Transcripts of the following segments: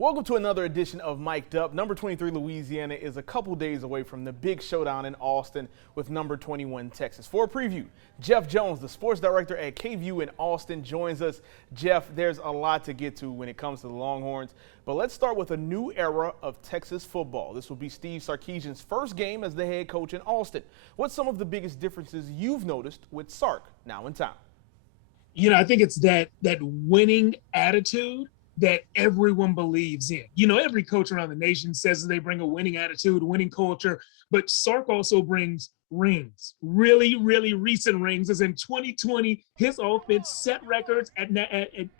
Welcome to another edition of Mic'd Up. Number 23 Louisiana is a couple days away from the big showdown in Austin with number 21 Texas. For a preview, Jeff Jones, the sports director at KVUE in Austin, joins us. Jeff, there's a lot to get to when it comes to the Longhorns, but let's start with a new era of Texas football. This will be Steve Sarkisian's first game as the head coach in Austin. What's some of the biggest differences you've noticed with Sark now in town? You know, I think it's that winning attitude that everyone believes in. You know, every coach around the nation says they bring a winning attitude, winning culture, but Sark also brings rings, really, really recent rings. As in 2020, his offense set records at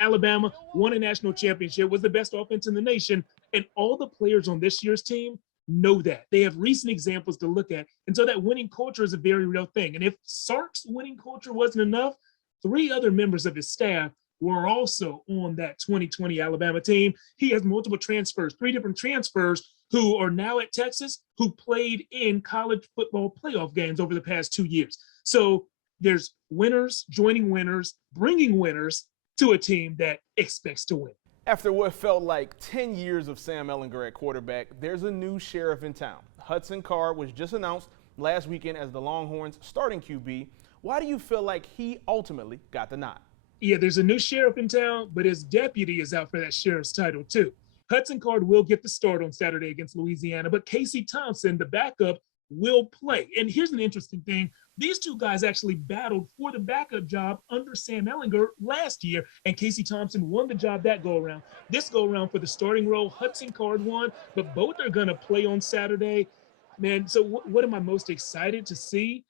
Alabama, won a national championship, was the best offense in the nation, and all the players on this year's team know that. They have recent examples to look at, and so that winning culture is a very real thing. And if Sark's winning culture wasn't enough, 3 other members of his staff were also on that 2020 Alabama team. He has multiple transfers, 3 different transfers who are now at Texas, who played in college football playoff games over the past 2 years. So there's winners joining winners, bringing winners to a team that expects to win. After what felt like 10 years of Sam Ehlinger at quarterback, there's a new sheriff in town. Hudson Card was just announced last weekend as the Longhorns' starting QB. Why do you feel like he ultimately got the nod? Yeah, there's a new sheriff in town, but his deputy is out for that sheriff's title too. Hudson Card will get the start on Saturday against Louisiana, but Casey Thompson, the backup, will play. And here's an interesting thing. These 2 guys actually battled for the backup job under Sam Ehlinger last year, and Casey Thompson won the job that go-around. This go-around for the starting role, Hudson Card won, but both are going to play on Saturday. Man, so what am I most excited to see?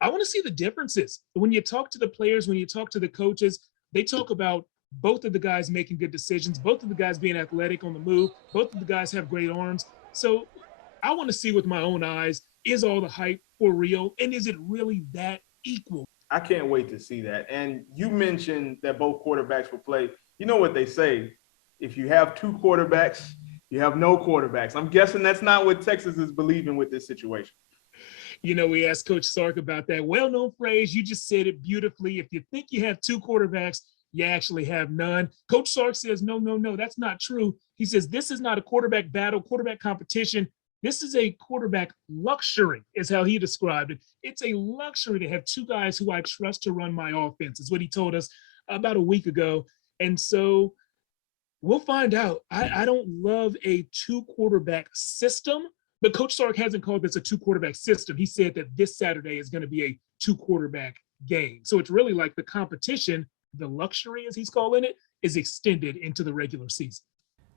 I want to see the differences. When you talk to the players, when you talk to the coaches, they talk about both of the guys making good decisions, both of the guys being athletic on the move, both of the guys have great arms. So I want to see with my own eyes, is all the hype for real? And is it really that equal? I can't wait to see that. And you mentioned that both quarterbacks will play. You know what they say, if you have 2 quarterbacks, you have no quarterbacks. I'm guessing that's not what Texas is believing with this situation. You know, we asked Coach Sark about that well-known phrase. You just said it beautifully. If you think you have 2 quarterbacks, you actually have none. Coach Sark says, no, that's not true. He says, this is not a quarterback battle, quarterback competition. This is a quarterback luxury, is how he described it. It's a luxury to have 2 guys who I trust to run my offense, is what he told us about a week ago. And so we'll find out. I don't love a 2-quarterback system, but Coach Sark hasn't called this a 2-quarterback system. He said that this Saturday is going to be a 2-quarterback game. So it's really like the competition, the luxury, as he's calling it, is extended into the regular season.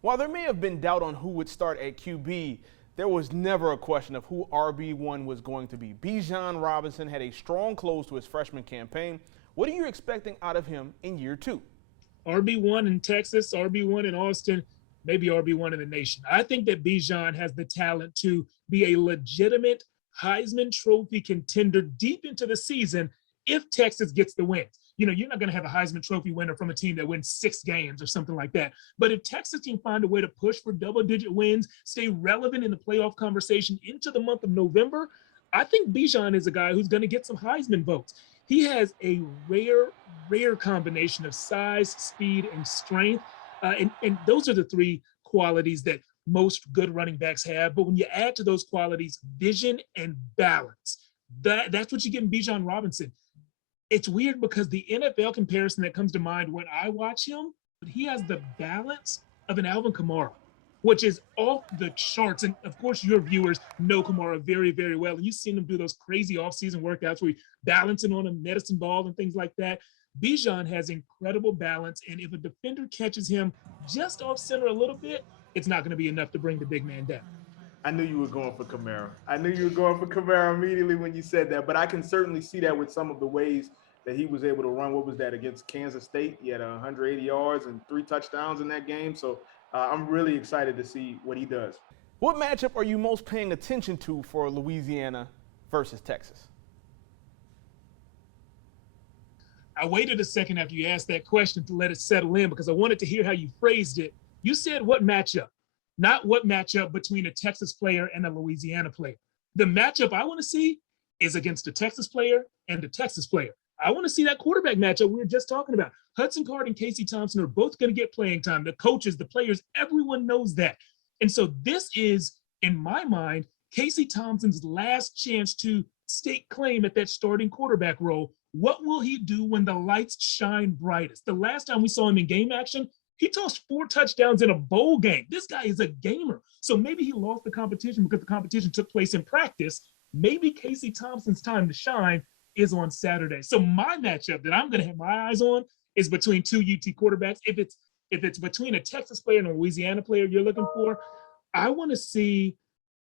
While there may have been doubt on who would start at QB, there was never a question of who RB1 was going to be. Bijan Robinson had a strong close to his freshman campaign. What are you expecting out of him in year 2? RB1 in Texas, RB1 in Austin, maybe RB1 in the nation. I think that Bijan has the talent to be a legitimate Heisman Trophy contender deep into the season if Texas gets the wins. You know, you're not going to have a Heisman Trophy winner from a team that wins 6 games or something like that. But if Texas can find a way to push for double-digit wins, stay relevant in the playoff conversation into the month of November, I think Bijan is a guy who's going to get some Heisman votes. He has a rare combination of size, speed, and strength. And those are the 3 qualities that most good running backs have. But when you add to those qualities vision and balance, that's what you get in Bijan Robinson. It's weird because the NFL comparison that comes to mind when I watch him, he has the balance of an Alvin Kamara, which is off the charts. And of course, your viewers know Kamara very, very well. And you've seen him do those crazy offseason workouts where he's balancing on a medicine ball and things like that. Bijan has incredible balance, and if a defender catches him just off center a little bit, it's not going to be enough to bring the big man down. I knew you were going for Kamara. I knew you were going for Kamara immediately when you said that, but I can certainly see that with some of the ways that he was able to run. What was that, against Kansas State? He had 180 yards and 3 touchdowns in that game, so I'm really excited to see what he does. What matchup are you most paying attention to for Louisiana versus Texas? I waited a second after you asked that question to let it settle in because I wanted to hear how you phrased it. You said what matchup, not what matchup between a Texas player and a Louisiana player. The matchup I want to see is against a Texas player and a Texas player. I want to see that quarterback matchup we were just talking about. Hudson Card and Casey Thompson are both going to get playing time. The coaches, the players, everyone knows that. And so this is, in my mind, Casey Thompson's last chance to stake claim at that starting quarterback role. What will he do when the lights shine brightest? The last time we saw him in game action, he tossed 4 touchdowns in a bowl game. This guy is a gamer. So maybe he lost the competition because the competition took place in practice. Maybe Casey Thompson's time to shine is on Saturday. So my matchup that I'm going to have my eyes on is between 2 UT quarterbacks. If it's between a Texas player and a Louisiana player you're looking for, I want to see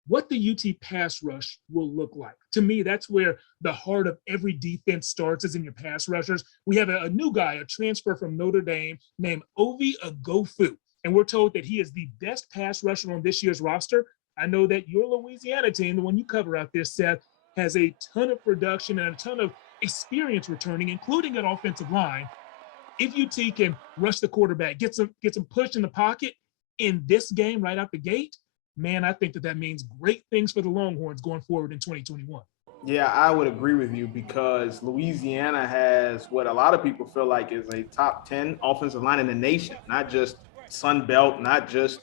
what the UT pass rush will look like. To me, that's where the heart of every defense starts, is in your pass rushers. We have a new guy, a transfer from Notre Dame named Ovi Agofu, and we're told that he is the best pass rusher on this year's roster. I know that your Louisiana team, the one you cover out there, Seth, has a ton of production and a ton of experience returning, including an offensive line. If UT can rush the quarterback, get some push in the pocket in this game right out the gate, man, I think that means great things for the Longhorns going forward in 2021. Yeah, I would agree with you, because Louisiana has what a lot of people feel like is a top 10 offensive line in the nation, not just Sun Belt, not just,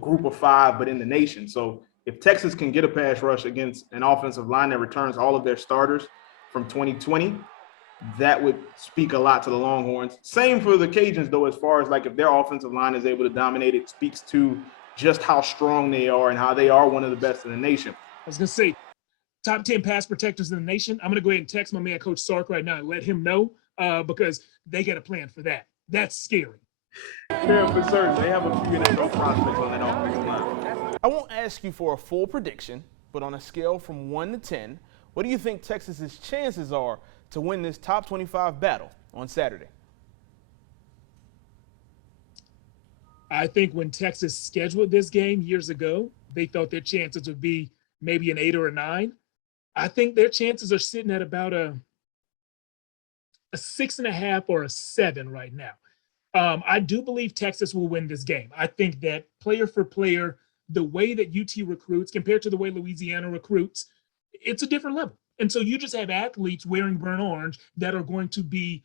group of 5, but in the nation. So if Texas can get a pass rush against an offensive line that returns all of their starters from 2020, that would speak a lot to the Longhorns. Same for the Cajuns, though, as far as like if their offensive line is able to dominate, it speaks to just how strong they are and how they are one of the best in the nation. I was going to say, top 10 pass protectors in the nation. I'm going to go ahead and text my man, Coach Sark, right now and let him know, because they got a plan for that. That's scary. Yeah, for certain. They have a few NFL prospects on that offensive line. I won't ask you for a full prediction, but on a scale from 1 to 10, what do you think Texas's chances are to win this top 25 battle on Saturday? I think when Texas scheduled this game years ago, they thought their chances would be maybe an 8 or a 9. I think their chances are sitting at about a 6.5 or a 7 right now. I do believe Texas will win this game. I think that player for player, the way that UT recruits compared to the way Louisiana recruits, it's a different level. And so you just have athletes wearing burnt orange that are going to be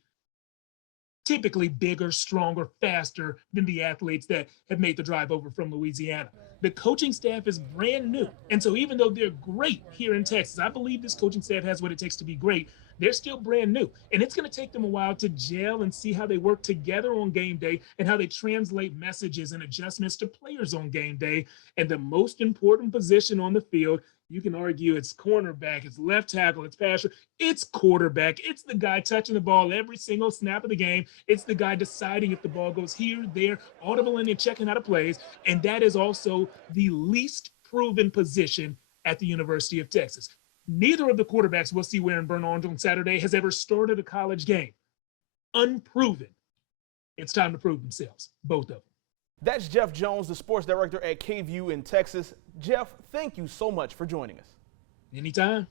typically bigger, stronger, faster than the athletes that have made the drive over from Louisiana. The coaching staff is brand new. And so even though they're great here in Texas, I believe this coaching staff has what it takes to be great. They're still brand new. And it's going to take them a while to gel and see how they work together on game day and how they translate messages and adjustments to players on game day. And the most important position on the field, you can argue it's cornerback, it's left tackle, it's passer, it's quarterback. It's the guy touching the ball every single snap of the game. It's the guy deciding if the ball goes here, there, audible in and checking out of plays. And that is also the least proven position at the University of Texas. Neither of the quarterbacks we'll see wearing burnt orange on Saturday has ever started a college game. Unproven. It's time to prove themselves, both of them. That's Jeff Jones, the sports director at KVUE in Texas. Jeff, thank you so much for joining us. Anytime.